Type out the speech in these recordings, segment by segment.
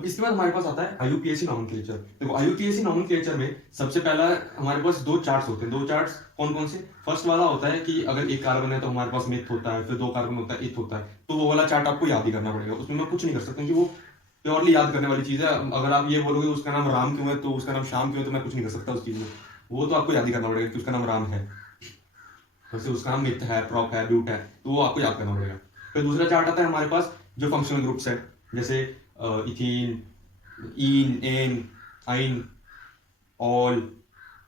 अब इसके बाद हमारे पास आता है आईयूपीएसी नॉमेनक्लेचर। देखो आईयूपीएसी नॉमेनक्लेचर में सबसे पहला हमारे पास दो चार्ट्स होते हैं। दो चार्ट्स कौन कौन से? फर्स्ट वाला होता है कि अगर एक कार्बन है तो हमारे पास मिथ होता है, फिर दो कार्बन होता है इथ होता है। तो वो वाला चार्ट आपको याद ही करना पड़ेगा, उसमें मैं कुछ नहीं कर सकता कि वो प्योरली याद करने वाली चीज है। अगर आप ये बोलोगे उसका नाम राम क्यों है तो उसका नाम श्याम क्यों है, तो मैं कुछ नहीं कर सकता उस चीज में। वो तो आपको याद ही करना पड़ेगा कि उसका नाम राम है, वैसे उसका नाम मिथ है, प्रॉप है, ब्यूट है, तो वो आपको याद करना पड़ेगा। फिर दूसरा चार्ट आता है हमारे पास जो फंक्शनल ग्रुप्स है, जैसे इथीन, इन, एन, आइन, ऑल,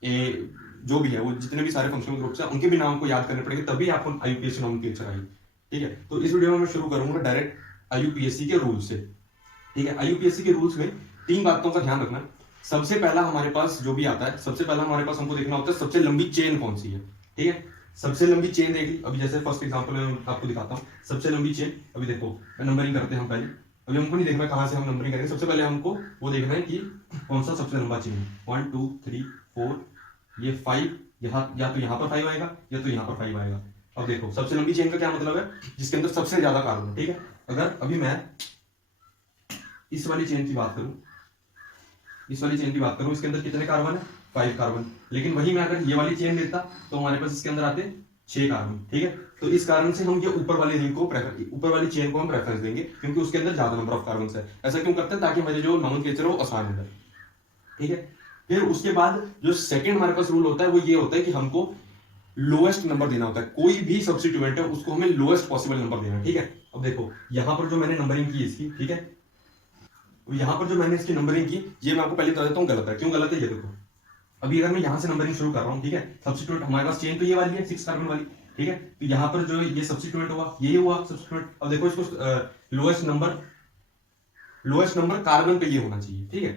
ए, जो भी है वो जितने भी सारे फंक्शनल ग्रुप्स हैं उनके भी नाम को याद करने पड़ेंगे, तभी आपको आईयूपीएसी नॉमेनक्लेचर आएगी। ठीक है, तो इस वीडियो में मैं शुरू करूंगा डायरेक्ट आईयूपीएसी के रूल्स से। ठीक है, आईयूपीएसी के रूल्स में तीन बातों का ध्यान रखना। सबसे पहला हमारे पास जो भी आता है, सबसे पहला हमारे पास हमको देखना होता है सबसे लंबी चेन कौन सी है। ठीक है, सबसे लंबी चेन देख ली। अभी जैसे फर्स्ट एग्जांपल मैं आपको दिखाता हूँ सबसे लंबी चेन। अभी देखो नंबरिंग करते हैं हम पहले। अभी हमको नहीं देखना कहां से हम नंबरिंग करेंगे, सबसे पहले हमको वो देखना है कि कौन सा सबसे लंबा चेन है। 1 2 3 4, ये 5, या तो यहाँ पर 5 आएगा या तो यहाँ पर 5 आएगा। अब देखो सबसे लंबी चेन का क्या मतलब है? जिसके अंदर सबसे ज्यादा कार्बन है। ठीक है, अगर अभी मैं इस वाली चेन की बात करूं, इसके अंदर कितने कार्बन है? 5 कार्बन। लेकिन वही मैं अगर ये वाली चेन लेता तो हमारे पास इसके अंदर आते 6 कार्बन। ठीक है, तो इस कारण से हम ये ऊपर वाली चेन को हम प्रेफरेंस देंगे, क्योंकि उसके अंदर ज्यादा नंबर ऑफ कार्बन है। ऐसा क्यों करते हैं? ताकि हमारे जो नॉमेनक्लेचर है वो आसान हो जाए। ठीक है, फिर उसके बाद जो सेकंड हमारे पास रूल होता है वो ये होता है कि हमको लोएस्ट नंबर देना होता है। कोई भी सब्स्टिट्यूएंट है उसको हमें लोएस्ट पॉसिबल नंबर देना है। ठीक है, अब देखो यहां पर जो मैंने नंबरिंग की इसकी, ठीक है, यहां पर जो मैंने इसकी नंबरिंग की ये मैं आपको पहले बता देता हूँ गलत है। क्यों गलत है ये देखो। अभी अगर मैं यहां से नंबरिंग शुरू कर रहा हूँ, ठीक है, सब्स्टिट्यूएंट हमारे पास चेन तो ये वाली है 6 कार्बन वाली। ठीक है, तो यहां पर जो ये सब्स्टिट्यूएंट हुआ ये हुआ सब्स्टिट्यूएंट। अब देखो इसको लोएस्ट नंबर कार्बन पे ये होना चाहिए। ठीक है,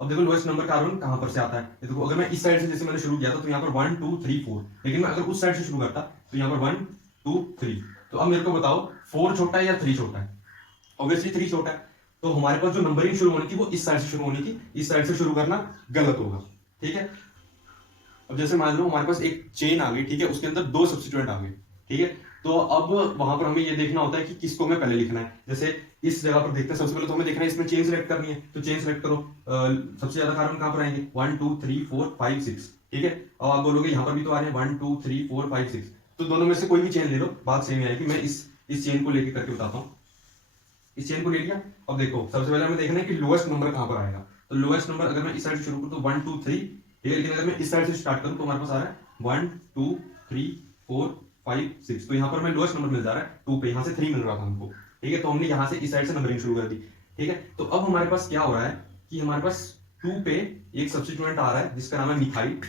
अब देखो लोएस्ट नंबर कार्बन कहां पर से आता है। देखो अगर मैं इस साइड से जैसे मैंने शुरू किया था तो यहाँ पर 1 2 3 4, लेकिन मैं अगर उस साइड से शुरू करता तो यहाँ पर 1 2 3। तो अब मेरे को बताओ 4 छोटा है या 3 छोटा है? ऑब्वियसली 3 छोटा है। तो हमारे पास जो नंबरिंग शुरू होनी थी वो इस साइड से शुरू होनी थी, इस साइड से शुरू करना गलत होगा। ठीक है, अब जैसे मान लो हमारे पास एक चेन आ गई, ठीक है, उसके अंदर दो सब्स्टिट्यूएंट आ गए। ठीक है, तो अब वहां पर हमें ये देखना होता है कि किसको हमें पहले लिखना है। जैसे इस जगह पर देखते हैं, सबसे पहले तो हमें देखना है इसमें चेन सिलेक्ट करनी है, तो चेन सिलेक्ट करो। सबसे ज्यादा कार्बन कहां पर आएंगे? 1 2 3 4 5 6। ठीक है, अब आप बोलोगे यहां पर भी तो आ रहे हैं 1 2 3 4 5 6, तो दोनों में से कोई भी चेन ले लो, बात सेम आएगी। मैं इस चेन को लेके करके बताता हूँ। इस चेन को ले लिया। अब देखो सबसे पहले हमें देखना है कि लोएस्ट नंबर कहां पर आएगा। तो लोएस्ट नंबर अगर मैं इस साइड से शुरू करूं तो 1 2 3, ठीक है, लेकिन अगर मैं इस साइड से स्टार्ट करूं तो हमारे पास आ रहा है 1 2 3 4 5 6। तो यहाँ पर हमें लोएस्ट नंबर मिल जा रहा है 2 पे, यहाँ से 3 मिल रहा था हमको। ठीक है, तो हमने यहाँ से इस साइड से नंबरिंग शुरू कर दी। ठीक है, तो अब हमारे पास क्या हो रहा है कि हमारे पास 2 पे एक सब्स्टिट्यूएंट आ रहा है जिसका नाम है मिथाइल,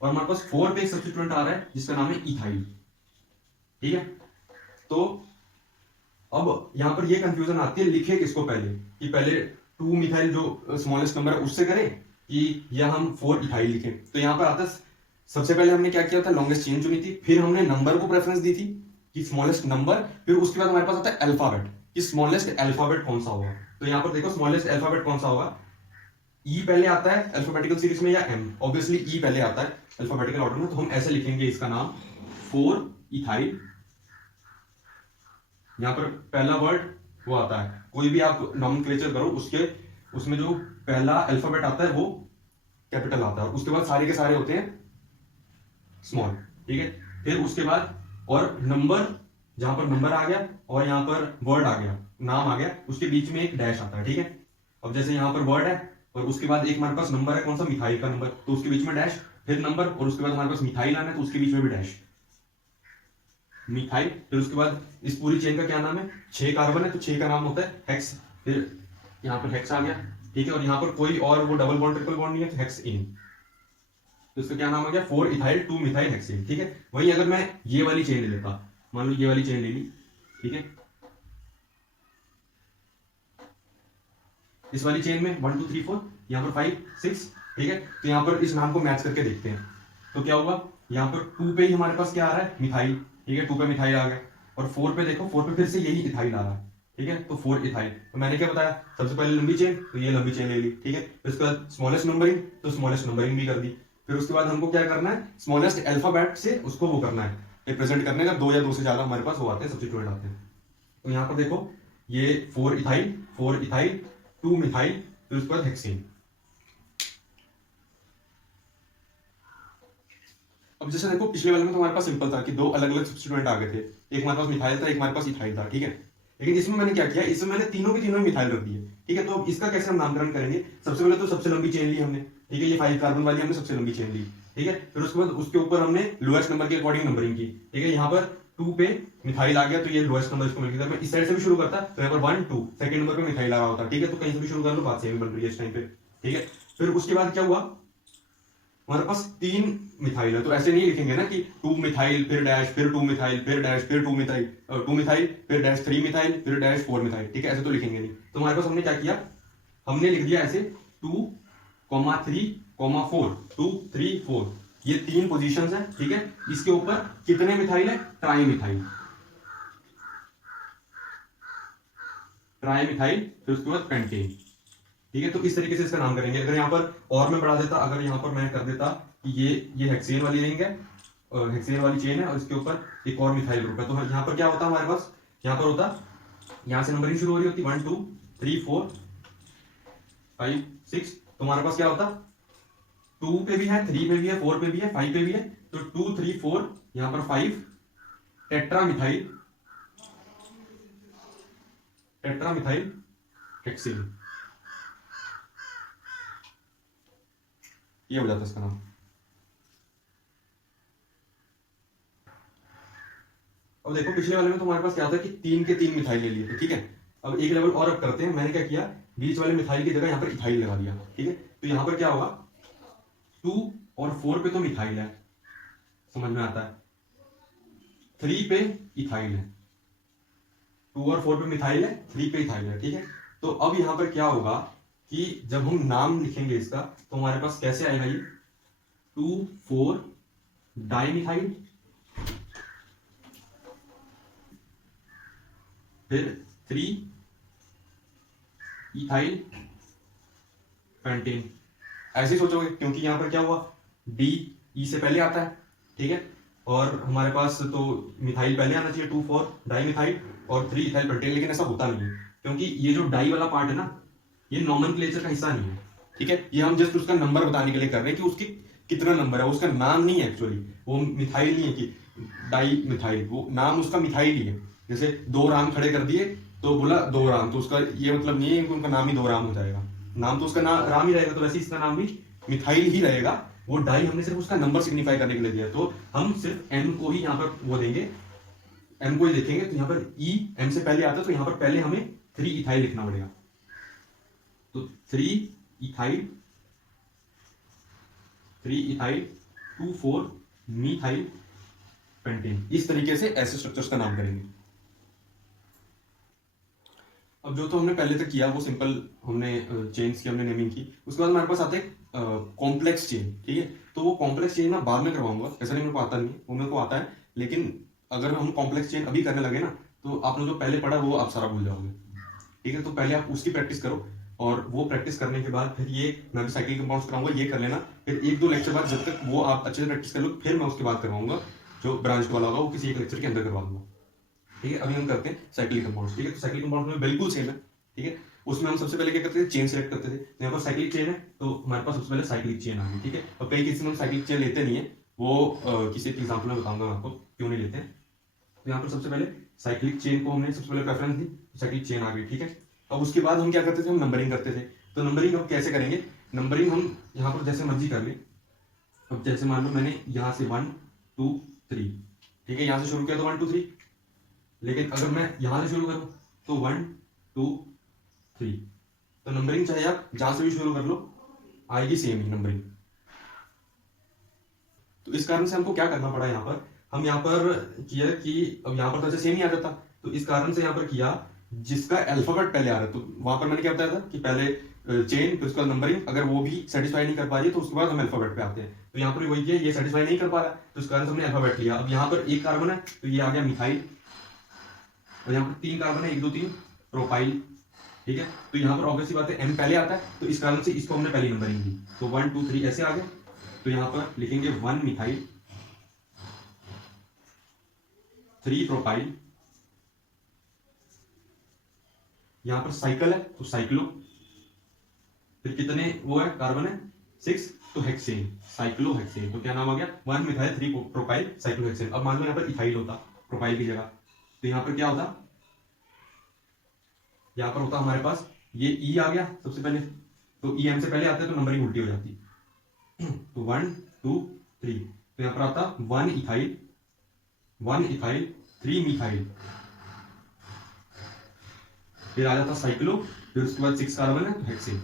और हमारे पास 4 पे एक सब्स्टिट्यूएंट आ रहा है जिसका नाम है इथाइल। ठीक है, तो अब यहां पर ये कंफ्यूजन आती है लिखे किसको पहले, कि पहले 2 मिथाइल जो स्मॉलेस्ट नंबर है उससे करें कि या हम 4 इथाइल लिखें। तो यहां पर आता है सबसे पहले हमने क्या किया था, लॉन्गेस्ट चेन चुनी थी, फिर हमने नंबर को प्रेफरेंस दी थी कि स्मॉलेस्ट नंबर, फिर उसके बाद हमारे पास आता है अल्फाबेट कि स्मॉलेस्ट अल्फाबेट कौन सा होगा। तो यहां पर देखो स्मॉलेस्ट अल्फाबेट कौन सा होगा, ई पहले आता है अल्फाबेटिकल सीरीज में या एम? ऑब्वियसली ई पहले आता है अल्फाबेटिकल ऑर्डर में, तो हम ऐसे लिखेंगे इसका नाम 4 इथाइल। यहां पर पहला वर्ड वो आता है, कोई भी आप नॉमेनक्लेचर करो उसमें जो पहला अल्फाबेट आता है वो कैपिटल आता है, उसके बाद सारे के सारे होते हैं स्मॉल। ठीक है, फिर उसके बाद और नंबर, जहां पर नंबर आ गया और यहां पर वर्ड आ गया, नाम आ गया, उसके बीच में एक डैश आता है। ठीक है, अब जैसे यहां पर वर्ड है और उसके बाद एक हमारे पास नंबर है, कौन सा? मिथाइल का नंबर, तो उसके बीच में डैश, फिर नंबर, और उसके बाद हमारे पास मिथाइल आना है तो उसके बीच में भी डैश, मिथाइल। फिर उसके बाद इस पूरी चेन का क्या नाम है? 6 कार्बन है तो 6 का नाम होता है हेक्स। फिर यहाँ पर हेक्स आ गया। ठीक है, और यहाँ पर कोई और वो डबल बॉन्ड ट्रिपल बॉन्ड नहीं है तो हेक्स इन, तो इसका क्या नाम आ गया? 4 इथाइल 2 मिथाइल हेक्सेन। ठीक है, वही अगर मैं ये वाली चेन ले लेता, मान लो ये वाली चेन ले ली, ठीक है, इस वाली चेन में 1 2 3 4, यहाँ पर 5 6। ठीक है, तो यहाँ पर इस नाम को मैच करके देखते हैं तो क्या होगा, यहाँ पर 2 पे ही हमारे पास क्या आ रहा है? मिथाइल। ठीक है, 2 पे मिथाइल आ गया, और 4 पे देखो, 4 पे फिर से यही इथाइल आ रहा है। ठीक है, तो 4 इथाइल। तो मैंने क्या बताया, सबसे पहले लंबी चेन, तो ये लंबी चेन ले ली। ठीक है, फिर उसके बाद स्मॉलेस्ट नंबरिंग, तो स्मॉलेस्ट नंबरिंग भी कर दी। फिर उसके बाद हमको क्या करना है, स्मॉलेस्ट अल्फाबेट से उसको वो करना है, रिप्रेजेंट करने का। 2 या 2 से ज्यादा हमारे पास वो आते हैं, सब्स्टिट्यूएंट आते हैं। तो यहाँ पर देखो ये 4 इथाइल 2 मिथाइल, फिर उसके बाद हेक्सेन। अब जैसे देखो पिछले वाले में तो हमारे पास सिंपल था कि दो अलग अलग सब्स्टिट्यूएंट आ गए थे, एक हमारे पास मिथाइल था, एक हमारे पास इथाइल था, ठीक है। लेकिन इसमें मैंने क्या किया, इसमें मैंने तीनों के तीनों मिथाइल रख दिए, ठीक है। तो अब इसका कैसे हम नामकरण करेंगे, सबसे पहले तो सबसे लंबी चेन ली हमने, ठीक है, ये 5 कार्बन वाली हमने सबसे लंबी चेन ली, ठीक है। फिर उसके बाद उसके ऊपर हमने लोएस्ट नंबर के अकॉर्डिंग नंबरिंग की, ठीक है। यहाँ पर 2 पे मिथाइल आ गया तो ये लोएस्ट नंबर इसको मिल गया। मैं इस साइड से भी शुरू करता तो यहाँ पर 1 2 सेकंड नंबर पे मिथाइल आ रहा होता, ठीक है। तो कहीं से भी शुरू कर लो, बात सेम बन रही है इस टाइम पे, ठीक है। फिर उसके बाद क्या हुआ, हमारे पास 3 मिथाइल है, तो ऐसे नहीं लिखेंगे ना कि 2 मिथाइल फिर डैश फिर 2 मिथाइल फिर डैश फिर 2 मिथाइल 2 मिथाइल फिर डैश 3 मिथाइल फिर डैश 4 मिथाइल, ठीक है। ऐसे तो लिखेंगे नहीं। तो हमारे पास हमने क्या किया, हमने लिख दिया ऐसे 2, 3, 4, 2 3 4, ये 3 पोजीशंस है, ठीक है। इसके ऊपर कितने मिथाइल है, ट्राई मिथाइल, फिर उसके बाद पेंटेन, ठीक है। तो इस तरीके से इसका नाम करेंगे। अगर यहाँ पर और मैं बढ़ा देता, अगर यहाँ पर मैं कर देता कि ये हेक्सेन वाली रिंग है, हेक्सेन वाली चेन है, और इसके ऊपर एक और मिथाइल ग्रुप है, तो यहाँ पर क्या होता हमारे पास, यहाँ पर होता, यहाँ से नंबरिंग शुरू हो रही होती 1 2 3 4 5 6, तो हमारे पास क्या होता, 2 पे भी है, 3 पे भी है, 4 पे भी है, 5 पे भी है, तो 2 3 4 यहाँ पर 5 टेट्रा मिथाइल हेक्सेन, ये हो जाता है इसका नाम। अब देखो पिछले वाले में तो हमारे पास क्या होता है कि 3 के 3 मिथाइल ले लिए थे, ठीक है। अब एक लेवल और अप करते हैं। मैंने क्या किया, बीच वाले मिथाइल की जगह यहाँ पर इथाइल लगा दिया, ठीक है। तो यहाँ पर क्या होगा, 2 और 4 पे तो मिथाइल है, समझ में आता है, 3 पे इथाइल है, 2 और 4 पे मिथाइल है, 3 पे इथाइल है, ठीक है। तो अब यहाँ पर क्या होगा कि जब हम नाम लिखेंगे इसका, तो हमारे पास कैसे आएगा ये, 2 4 डाई मिथाइल, फिर 3 इथाइल पेंटेन। ऐसे ही सोचोगे, क्योंकि यहां पर क्या हुआ, डी ई से पहले आता है, ठीक है। और हमारे पास तो मिथाइल पहले आना चाहिए, 2 4 डाई मिथाइल और 3 इथाइल पेंटेन, लेकिन ऐसा होता नहीं है, क्योंकि ये जो डाई वाला पार्ट है ना, ये नॉमेनक्लेचर का हिस्सा नहीं है, ठीक है। ये हम जस्ट उसका नंबर बताने के लिए कर रहे हैं कि उसकी कितना नंबर है, उसका नाम नहीं है एक्चुअली, वो मिथाइल नहीं है कि डाई मिथाइल, वो नाम उसका मिथाइल ही है। जैसे 2 राम खड़े कर दिए तो बोला 2 राम, तो उसका ये मतलब नहीं है कि उनका नाम ही 2 राम हो जाएगा, नाम तो उसका नाम राम ही रहेगा, तो वैसे इसका नाम भी मिथाइल ही रहेगा। वो डाई हमने सिर्फ उसका नंबर सिग्निफाई करने के लिए दिया, तो हम सिर्फ एम को ही यहाँ पर वो देंगे, एम को ही देखेंगे। तो यहाँ पर ई एम से पहले आता है, तो यहाँ पर पहले हमें 3 इथाइल लिखना पड़ेगा, तो 3 इथाइल 2 4 मीथाइल पेंटेन, इस तरीके से ऐसे स्ट्रक्चर्स का नाम करेंगे। अब जो तो हमने पहले तक किया वो सिंपल हमने चेन्स की हमने नेमिंग की, उसके बाद हमारे पास आते हैं कॉम्प्लेक्स चेन, ठीक है। तो वो कॉम्प्लेक्स चेन मैं बाद में करवाऊंगा, ऐसा नहीं मेरे को आता नहीं है, वो मेरे को आता है, लेकिन अगर हम कॉम्प्लेक्स चेन अभी करने लगे ना, तो आपने जो पहले पढ़ा वो आप सारा भूल जाओगे, ठीक है। तो पहले आप उसकी प्रैक्टिस करो, और वो प्रैक्टिस करने के बाद फिर ये मैं भी साइक्लिक कंपाउंड्स कराऊंगा, ये कर लेना। फिर 1 2 लेक्चर बाद जब तक वो आप अच्छे से प्रैक्टिस कर लो, फिर मैं उसके बाद करवाऊंगा जो ब्रांच वाला होगा, वो किसी एक लेक्चर के अंदर करवा दूंगा, ठीक है। अभी हम करते हैं साइक्लिक कंपाउंड्स, ठीक है। तो साइक्लिक कंपाउंड में बिल्कुल सेम है, ठीक है। उसमें हम सबसे पहले क्या करते थे, चेन सेलेक्ट करते थे। यहाँ पर साइक्लिक चेन है, तो हमारे पास सबसे पहले साइक्लिक चेन आ गई, ठीक है। और कई केस में हम साइक्लिक चेन लेते नहीं है, वो किसी एक एग्जाम्पल में बताऊंगा आपको क्यों नहीं लेते हैं। तो यहाँ पर सबसे पहले साइक्लिक चेन को हमने सबसे पहले प्रेफरेंस दी, साइक्लिक चेन आ गई, ठीक है। अब उसके बाद हम क्या करते थे, हम नंबरिंग करते थे। तो नंबरिंग अब कैसे करेंगे, नंबरिंग हम यहाँ पर जैसे मर्जी कर ले। अब जैसे मान लो मैंने यहाँ से 1 2 3, ठीक है, यहाँ से शुरू किया तो 1 2 3, लेकिन अगर मैं यहां से शुरू करूं तो 1 2 3, तो नंबरिंग चाहे आप जहां से भी शुरू कर लो आएगी सेम ही नंबरिंग। तो इस कारण से हमको क्या करना पड़ा, यहाँ पर हम यहाँ पर किया कि अब यहाँ पर तो ऐसे सेम ही आ जाता, तो इस कारण से यहाँ पर किया जिसका अल्फाबेट पहले आ रहा है। तो वहां पर मैंने क्या बताया था कि पहले चेन फिर उसका नंबरिंग, अगर वो भी सेटिस्फाई नहीं कर पा रही है तो उसके बाद हम अल्फाबेट पे आते हैं। तो यहाँ पर वही किया, ये सेटिस्फाई नहीं कर पा रहा, तो इस कारण से हमने अल्फाबेट लिया। अब यहाँ पर 1 कार्बन है तो ये आ गया मिथाइल, और यहाँ पर 3 कार्बन है, 1 2 3 प्रोपाइल, ठीक है। तो यहाँ पर ऑब्वियसली बात है एम पहले आता है, तो इस कारण से इसको हमने पहली नंबरिंग दी, तो 1 2 3 ऐसे आ गए। तो यहाँ पर लिखेंगे 1 मिथाइल 3 प्रोपाइल यहाँ पर साइकिल है तो साइक्लो, फिर कितने वो है कार्बन है 6, तो हेक्सेन, साइक्लोहेक्सेन। तो क्या नाम आ गया 1 मिथाइल 3 प्रोपाइल साइक्लोहेक्सेन। अब मान लो यहाँ पर इथाइल होता प्रोपाइल की जगह, तो यहाँ पर क्या होता, यहाँ पर होता हमारे पास ये ई आ गया सबसे पहले, तो ई एम से पहले आता है तो नंबरिंग उल्टी हो जाती, तो 1 2 3, तो यहाँ पर आता 1 इथाइल 3 मिथाइल, फिर आ जाता साइक्लो, फिर उसके बाद 6 कार्बन है तो हेक्सेन।